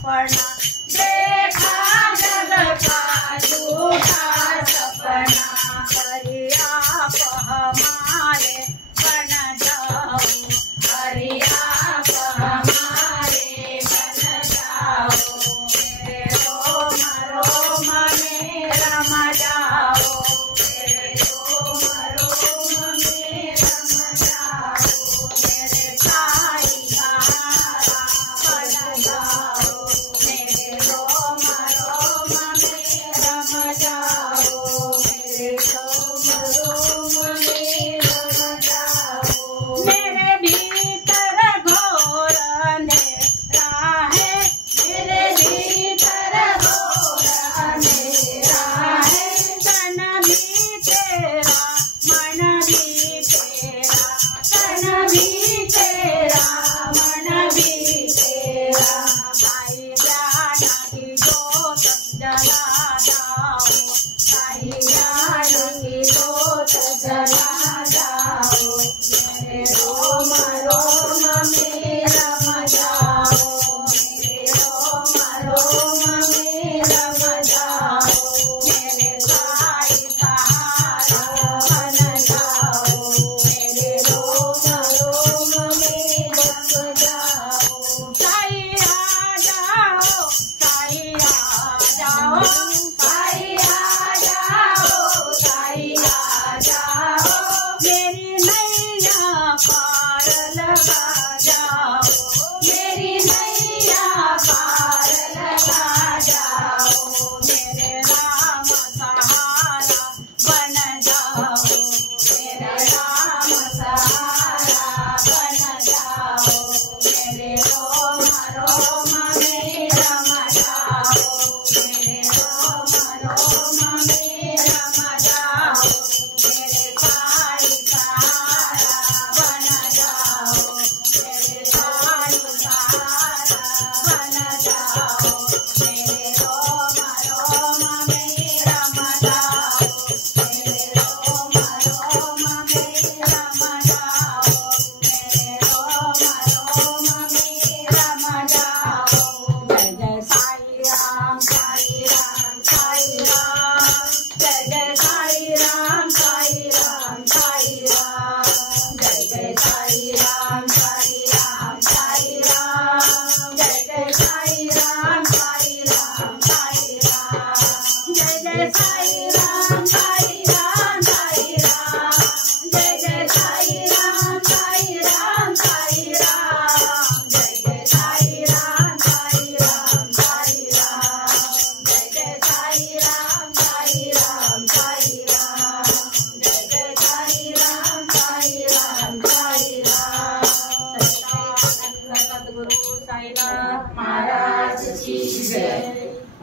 सपना, देखा जग का झूठा सपना। हरि आप हमारे बन जाओ, हरि आप हमारे बन जाओ। मेरे रोम रोम में रम जाओ, मेरे रोम रोम में रम जाओ। मेरे साई सहारा बन जाओ, मेरे रोम रोम में रम जाओ। मेरे रोम रोम में रम जाओ। मेरे भीतर घोर अंधेरा है, मेरे भीतर घोर अंधेरा है। तन भी तेरा मन भी तेरा, तन भी तेरा मन भी तेरा। साई ज्ञान की ज्योत जला जाओ, साई ज्ञान की ज्योत जला जाओ। मेरे रोम रोम में रम जाओ, मेरे रोम रोम में रम जाओ। मेरे साई सहारा बन जाओ, मेरे रोम रोम में रम जाओ। साई आ जाओ, साई आ जाओ, साई आ जाओ, साई आ जाओ। मेरी नैया पार लगा जाओ, मेरी नैया पार लगा जाओ। मेरे राम सहारा बन जाओ, मेरे राम सहारा बन जाओ। मेरे रोम रोम में रम जाओ, मेरे रोम रोम में रम जाओ। मेरे साई सहारा बन जाओ, मेरे साई सहारा बन जाओ। मेरे रोम रोम में रम जाओ, मेरे रोम रोम में रम जाओ। मेरे रोम रोम में रम जाओ। जय जय साई राम, साई राम, साई राम। जय जय साई राम, साई राम, साई राम। जय जय साई राम, साई राम, साई राम। जय जय साई राम, साई राम, साई राम। जय जय साई राम, साई राम, साई राम। जय जय साई राम,